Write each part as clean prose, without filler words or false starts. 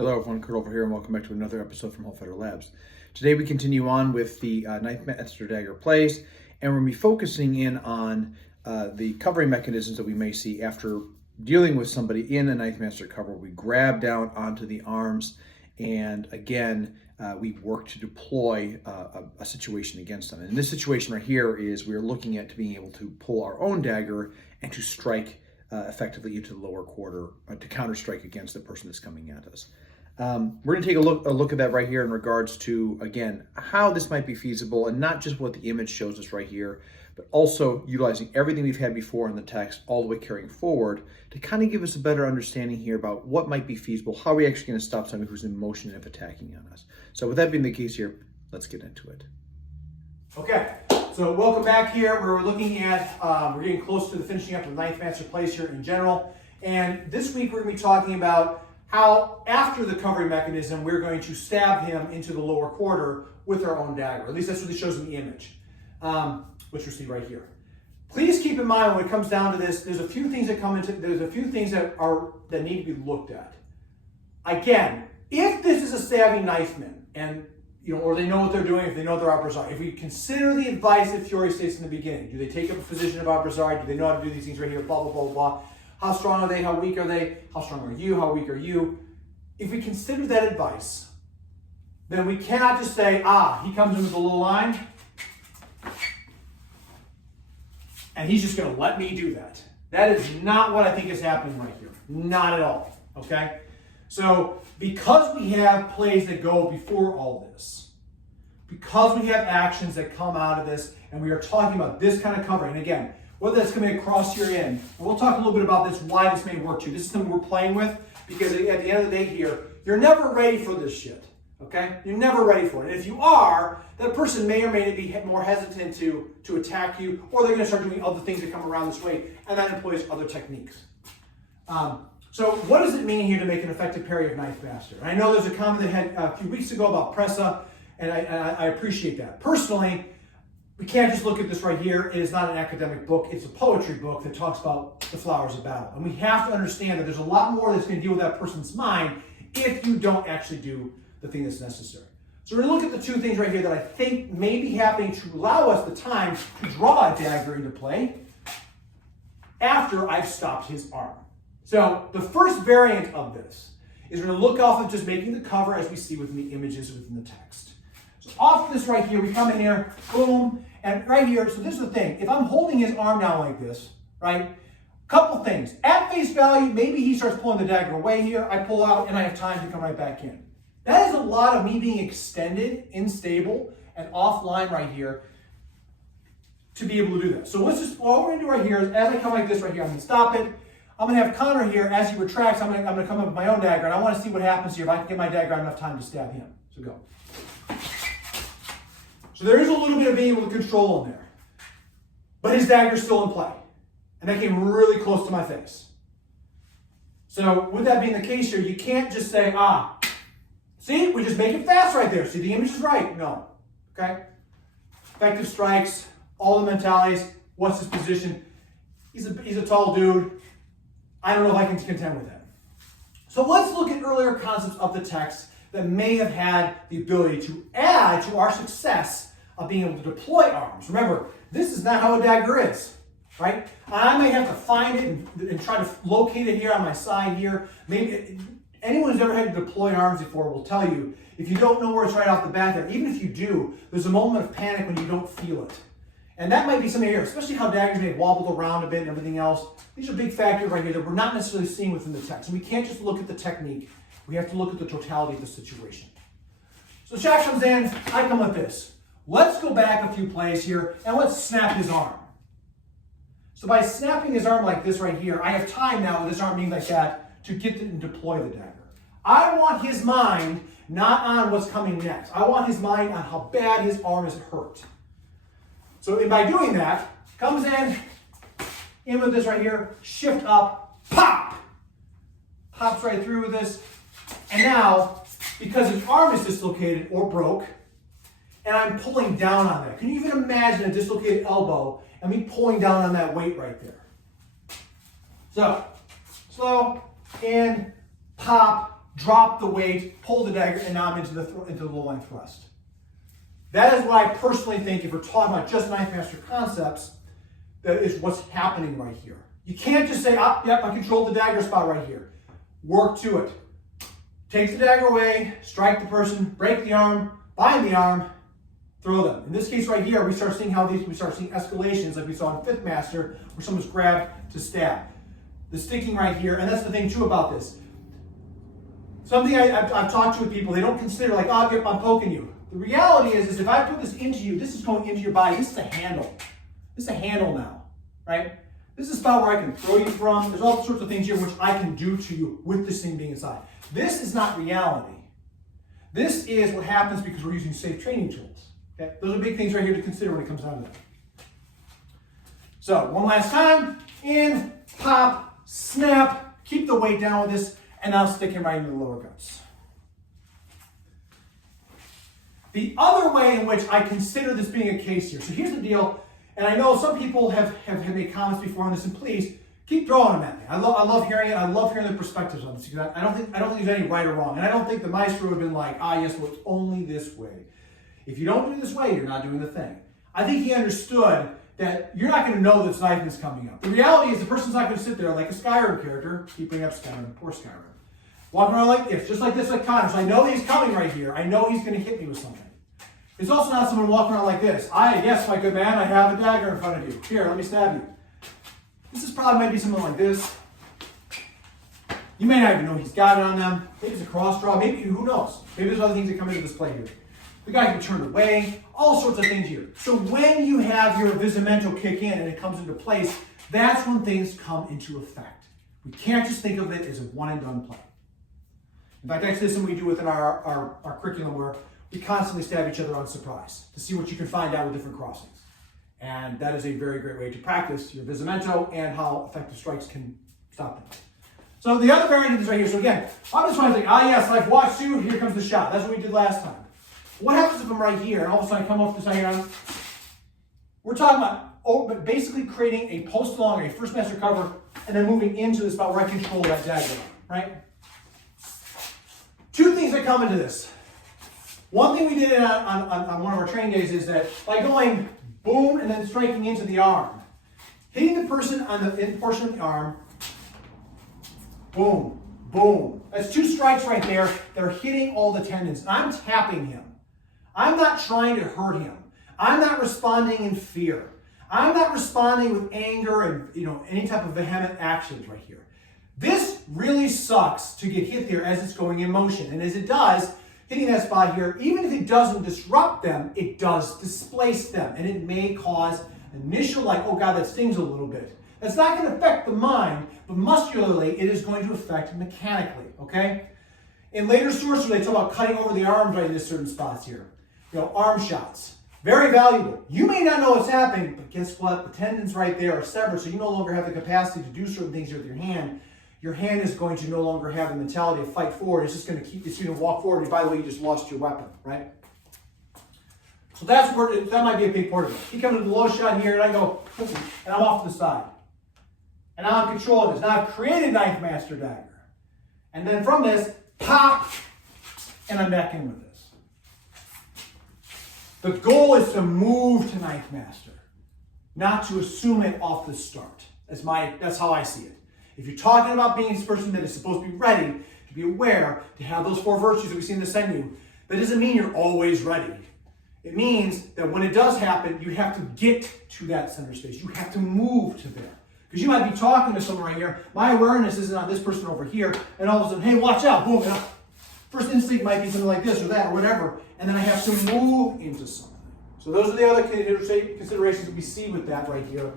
Hello everyone, Kurt over here, and welcome back to another episode from Hellfighter Labs. Today we continue on with the Knife Master Dagger plays, and we're going to be focusing in on the covering mechanisms that we may see after dealing with somebody in a Knife Master cover. We grab down onto the arms, and again, we work to deploy a situation against them. And in this situation right here is we're looking at being able to pull our own dagger and to strike effectively into the lower quarter to counter-strike against the person that's coming at us. We're going to take a look at that right here in regards to, again, how this might be feasible, and not just what the image shows us right here, but also utilizing everything we've had before in the text all the way carrying forward to kind of give us a better understanding here about what might be feasible, how are we actually going to stop somebody who's in motion and attacking on us. So with that being the case here, let's get into it. Okay, so welcome back here. We're looking at, we're getting close to the finishing up of the Knife Master plays here in general. And this week we're going to be talking about how, after the covering mechanism, we're going to stab him into the lower quarter with our own dagger. At least that's what it shows in the image, which you see right here. Please keep in mind when it comes down to this, there's a few things that need to be looked at. Again, if this is a stabbing knifeman, and or they know what they're doing, if they know their abrasari, if we consider the advice that Fiore states in the beginning, do they take up a position of abrasari? Do they know how to do these things right here? Blah, blah, blah, blah. How strong are they? How weak are they? How strong are you? How weak are you? If we consider that advice, then we cannot just say, he comes in with a little line, and he's just going to let me do that. That is not what I think is happening right here. Not at all, okay? So, because we have plays that go before all this, because we have actions that come out of this, and we are talking about this kind of covering, and again, whether that's coming across your end, and we'll talk a little bit about this, why this may work too. This is something we're playing with, because at the end of the day here, you're never ready for this shit, okay? You're never ready for it. And if you are, that person may or may be more hesitant to attack you, or they're going to start doing other things that come around this way, and that employs other techniques. So what does it mean here to make an effective parry of Knife Master? And I know there's a comment that had a few weeks ago about pressa, and I appreciate that. Personally, we can't just look at this right here. It is not an academic book. It's a poetry book that talks about the flowers of battle. And we have to understand that there's a lot more that's going to deal with that person's mind if you don't actually do the thing that's necessary. So we're going to look at the two things right here that I think may be happening to allow us the time to draw a dagger into play after I've stopped his arm. So the first variant of this is we're going to look off of just making the cover as we see within the images within the text. So off this right here, we come in here, boom, and right here, so this is the thing. If I'm holding his arm down like this, right, couple things. At face value, maybe he starts pulling the dagger away here, I pull out, and I have time to come right back in. That is a lot of me being extended, unstable, and offline right here to be able to do that. So let's just, all we're going to do right here is as I come like this right here, I'm going to stop it. I'm going to have Connor here, as he retracts, I'm going to come up with my own dagger, and I want to see what happens here if I can get my dagger enough time to stab him. So go. So there is a little bit of being able to control him there. But his dagger's still in play. And that came really close to my face. So with that being the case here, you can't just say, see, we just make it fast right there. See, the image is right. No. Okay? Effective strikes, all the mentalities, what's his position? He's a tall dude. I don't know if I can contend with that. So let's look at earlier concepts of the text that may have had the ability to add to our success of being able to deploy arms. Remember, this is not how a dagger is, right? I may have to find it and try to locate it here on my side here. Maybe anyone who's ever had to deploy arms before will tell you, if you don't know where it's right off the bat there, even if you do, there's a moment of panic when you don't feel it. And that might be something here, especially how daggers may have wobbled around a bit and everything else. These are big factors right here that we're not necessarily seeing within the text. And we can't just look at the technique. We have to look at the totality of the situation. So Shaq comes in, I come with this. Let's go back a few plays here, and let's snap his arm. So by snapping his arm like this right here, I have time now with his arm being like that to get and deploy the dagger. I want his mind not on what's coming next. I want his mind on how bad his arm is hurt. So by doing that, comes in with this right here, shift up, pop! Pops right through with this. And now, because his arm is dislocated or broke, and I'm pulling down on that. Can you even imagine a dislocated elbow and me pulling down on that weight right there? So, slow, in, pop, drop the weight, pull the dagger, and now I'm into the low line thrust. That is what I personally think, if we're talking about just knife master concepts, that is what's happening right here. You can't just say, oh, yep, I controlled the dagger spot right here. Work to it. Take the dagger away, strike the person, break the arm, bind the arm, throw them. In this case right here, we start seeing escalations like we saw in Fifth Master, where someone's grabbed to stab. The sticking right here, and that's the thing too about this. Something I've talked to with people, they don't consider like, oh, yep, I'm poking you. The reality is if I put this into you, this is going into your body. This is a handle. This is a handle now, right? This is a spot where I can throw you from. There's all sorts of things here which I can do to you with this thing being inside. This is not reality. This is what happens because we're using safe training tools. Okay? Those are big things right here to consider when it comes down to that. So one last time, in, pop, snap, keep the weight down with this, and now stick him right into the lower guts. The other way in which I consider this being a case here. So here's the deal, and I know some people have made comments before on this, and please keep throwing them at me. I love hearing it. I love hearing their perspectives on this because I don't think there's any right or wrong, and I don't think the maestro would have been like, yes, well, it's only this way. If you don't do it this way, you're not doing the thing. I think he understood that you're not going to know this knife is coming up. The reality is the person's not going to sit there like a Skyrim character, keep bringing up Skyrim, poor Skyrim. Walking around like this, just like this, like Connor. So I know he's coming right here. I know he's going to hit me with something. It's also not someone walking around like this. Yes, my good man, I have a dagger in front of you. Here, let me stab you. This is probably maybe someone like this. You may not even know he's got it on them. Maybe it's a cross draw. Maybe, who knows? Maybe there's other things that come into this play here. The guy can be turned away. All sorts of things here. So when you have your Visimento kick in and it comes into place, that's when things come into effect. We can't just think of it as a one and done play. In fact, that's something we do within our curriculum where we constantly stab each other on surprise to see what you can find out with different crossings. And that is a very great way to practice your Visimento and how effective strikes can stop them. So the other variant of this right here, so again, I'm just trying to think, yes, I've watched you, here comes the shot. That's what we did last time. What happens if I'm right here and all of a sudden I come off the side here? We're talking about basically creating a post along, a first master cover, and then moving into the spot where I control that dagger, right? Two things that come into this. One thing we did on one of our training days is that by going boom and then striking into the arm, hitting the person on the in portion of the arm, boom, boom. That's two strikes right there. They're hitting all the tendons. I'm tapping him. I'm not trying to hurt him. I'm not responding in fear. I'm not responding with anger and any type of vehement actions right here. This really sucks to get hit there as it's going in motion. And as it does, hitting that spot here, even if it doesn't disrupt them, it does displace them. And it may cause initial oh God, that stings a little bit. That's not going to affect the mind, but muscularly, it is going to affect mechanically, okay? In later sources, they talk about cutting over the arms right in certain spots here. Arm shots. Very valuable. You may not know what's happening, but guess what? The tendons right there are severed, so you no longer have the capacity to do certain things here with your hand. Your hand is going to no longer have the mentality of fight forward. It's just going to it's going to walk forward, and by the way, you just lost your weapon, right? So that might be a big part of it. He comes with the low shot here, and I go, and I'm off to the side. And now I'm controlling this. Now I've created Knife Master Dagger. And then from this, pop, and I'm back in with this. The goal is to move to Knife Master, not to assume it off the start. That's how I see it. If you're talking about being a person that is supposed to be ready, to be aware, to have those 4 virtues that we see in the Senyu, that doesn't mean you're always ready. It means that when it does happen, you have to get to that center space. You have to move to there. Because you might be talking to someone right here. My awareness isn't on this person over here. And all of a sudden, hey, watch out. Boom. First instinct might be something like this or that or whatever. And then I have to move into something. So those are the other considerations that we see with that right here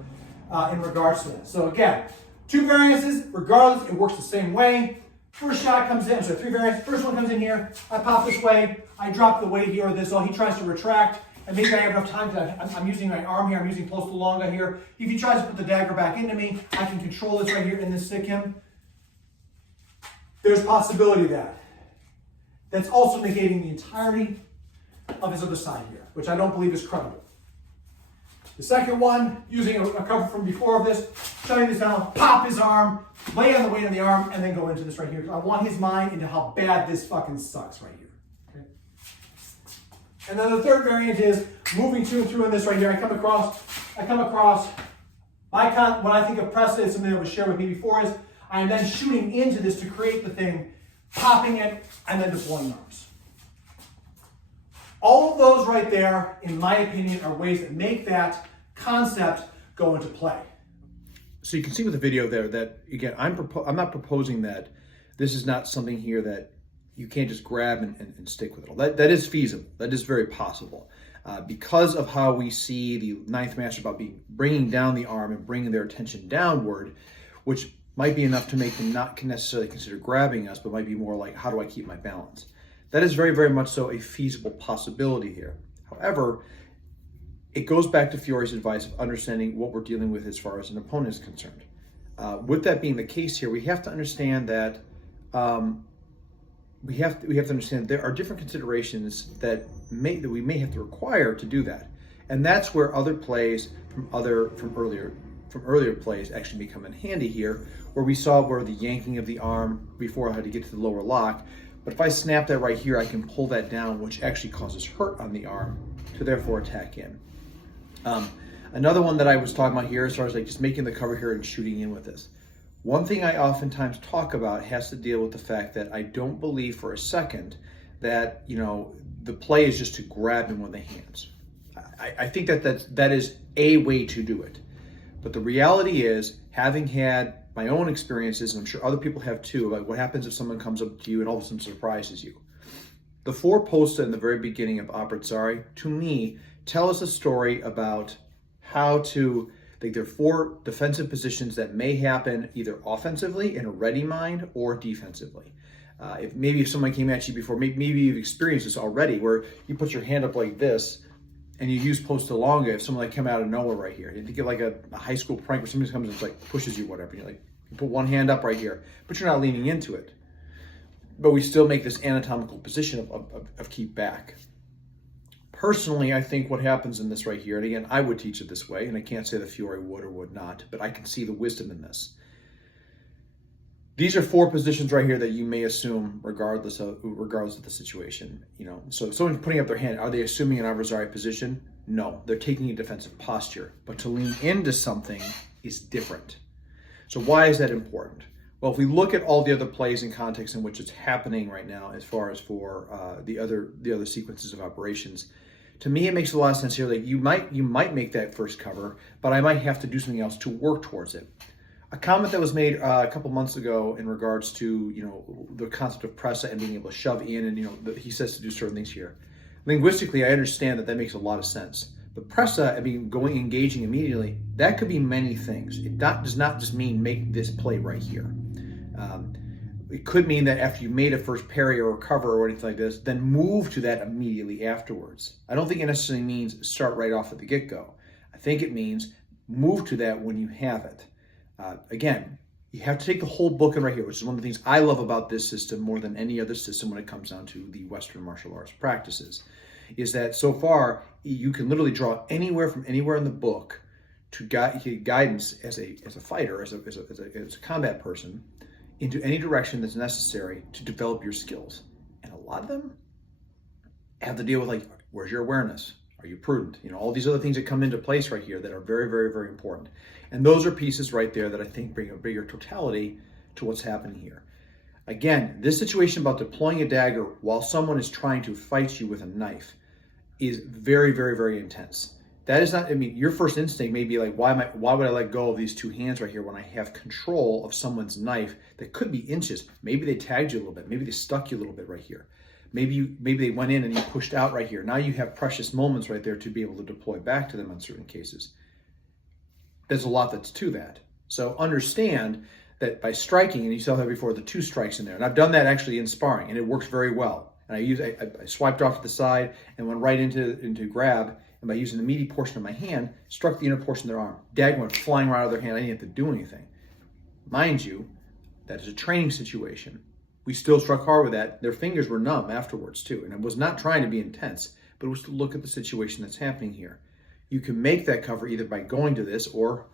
in regards to that. So again, 2 variances. Regardless, it works the same way. First shot comes in. So 3 variants. First one comes in here. I pop this way. I drop the weight here or this. He tries to retract. And maybe I have enough time to, I'm using my arm here, I'm using close to longa here. If he tries to put the dagger back into me, I can control this right here and then stick him. There's possibility of that. That's also negating the entirety of his other side here, which I don't believe is credible. The second one, using a cover from before of this, shutting this down, pop his arm, lay on the weight on the arm, and then go into this right here. I want his mind into how bad this fucking sucks right here. Okay? And then the third variant is moving to and through in this right here. I come across what I think of precedent, something that was shared with me before, is I am then shooting into this to create the thing, popping it, and then deploying arms. All of those right there, in my opinion, are ways that make that concept go into play. So you can see with the video there that, again, I'm not proposing that this is not something here that you can't just grab and stick with it all. That is feasible. That is very possible. Because of how we see the ninth master about bringing down the arm and bringing their attention downward, which might be enough to make them not necessarily consider grabbing us, but might be more like, how do I keep my balance? That is very, very much so a feasible possibility here. However, it goes back to Fiore's advice of understanding what we're dealing with as far as an opponent is concerned. With that being the case here, we have to understand that we have to understand there are different considerations that we may have to require to do that, and that's where other plays from earlier plays actually become in handy here, where we saw where the yanking of the arm before I had to get to the lower lock. But if I snap that right here, I can pull that down, which actually causes hurt on the arm to therefore attack in. Another one that I was talking about here, as far as like just making the cover here and shooting in with this. One thing I oftentimes talk about has to deal with the fact that I don't believe for a second that, you know, the play is just to grab him with the hands. I think that is a way to do it. But the reality is, having had my own experiences, and I'm sure other people have too, about what happens if someone comes up to you and all of a sudden surprises you. The four posta in the very beginning of Abrazzari, to me, tell us a story about how to, like, there are four defensive positions that may happen either offensively in a ready mind or defensively. If someone came at you before, maybe you've experienced this already, where you put your hand up like this and you use posta longa if someone like come out of nowhere right here. You think of like a high school prank where somebody comes and like pushes you, whatever. You're like, you put one hand up right here, but you're not leaning into it. But we still make this anatomical position of keep back. Personally, I think what happens in this right here, and again, I would teach it this way, and I can't say that Fiore would or would not, but I can see the wisdom in this. These are four positions right here that you may assume regardless of the situation. You know, so if someone's putting up their hand, are they assuming an Abrazzari position? No, they're taking a defensive posture. But to lean into something is different. So why is that important? Well, if we look at all the other plays and contexts in which it's happening right now, as far as for the other sequences of operations, to me it makes a lot of sense here. Like you might make that first cover, but I might have to do something else to work towards it. A comment that was made a couple months ago in regards to, you know, the concept of pressa and being able to shove in, and, you know, he says to do certain things here. Linguistically, I understand that makes a lot of sense. But pressa, I mean, engaging immediately, that could be many things. It does not just mean make this play right here. It could mean that after you made a first parry or a cover or anything like this, then move to that immediately afterwards. I don't think it necessarily means start right off at the get-go. I think it means move to that when you have it. Again, you have to take the whole book in right here, which is one of the things I love about this system more than any other system when it comes down to the Western martial arts practices, is that so far you can literally draw anywhere from anywhere in the book to guidance as a fighter, as a combat person, into any direction that's necessary to develop your skills. And a lot of them have to deal with, like, where's your awareness? Are you prudent? You know, all these other things that come into place right here that are very, very, very important. And those are pieces right there that I think bring a bigger totality to what's happening here. Again, this situation about deploying a dagger while someone is trying to fight you with a knife is very, very, very intense. That is not, I mean, your first instinct may be like, why would I let go of these two hands right here when I have control of someone's knife that could be inches? Maybe they tagged you a little bit. Maybe they stuck you a little bit right here. Maybe they went in and you pushed out right here. Now you have precious moments right there to be able to deploy back to them in certain cases. There's a lot that's to that. So understand that by striking, and you saw that before, the two strikes in there, and I've done that actually in sparring, and it works very well. And I swiped off to the side and went right into grab, and by using the meaty portion of my hand, struck the inner portion of their arm. Dagger went flying right out of their hand. I didn't have to do anything. Mind you, that is a training situation. We still struck hard with that. Their fingers were numb afterwards too. And I was not trying to be intense, but it was to look at the situation that's happening here. You can make that cover either by going to this or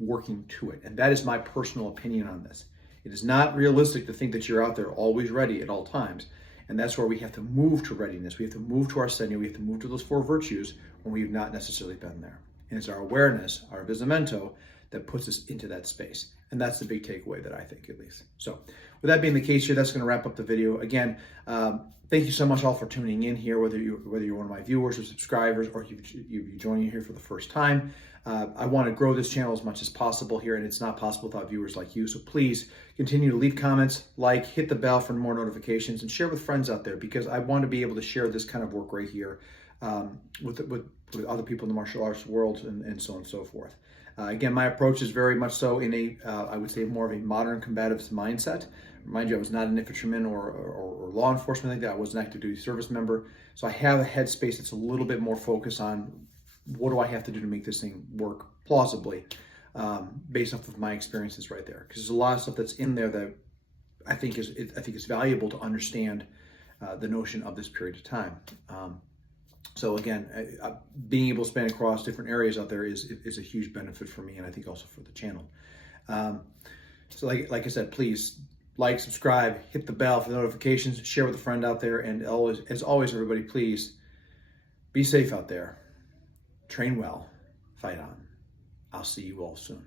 working to it. And that is my personal opinion on this. It is not realistic to think that you're out there always ready at all times. And that's where we have to move to readiness. We have to move to our setting. We have to move to those 4 virtues when we've not necessarily been there. And it's our awareness, our visamento, that puts us into that space. And that's the big takeaway that I think, at least. So with that being the case here, that's going to wrap up the video. Again, thank you so much all for tuning in here, whether you're one of my viewers or subscribers, or you joining here for the first time. I want to grow this channel as much as possible here, and it's not possible without viewers like you. So please continue to leave comments, hit the bell for more notifications, and share with friends out there, because I want to be able to share this kind of work right here with other people in the martial arts world, and so on and so forth. Again, my approach is very much so in I would say more of a modern combative mindset. Mind you, I was not an infantryman or law enforcement like that. I was an active duty service member. So I have a headspace that's a little bit more focused on what do I have to do to make this thing work plausibly, based off of my experiences right there. Because there's a lot of stuff that's in there that I think is valuable to understand the notion of this period of time. So again, being able to span across different areas out there is a huge benefit for me, and I think also for the channel. So like I said, please subscribe, hit the bell for the notifications, share with a friend out there, and as always, everybody, please be safe out there. Train well, fight on. I'll see you all soon.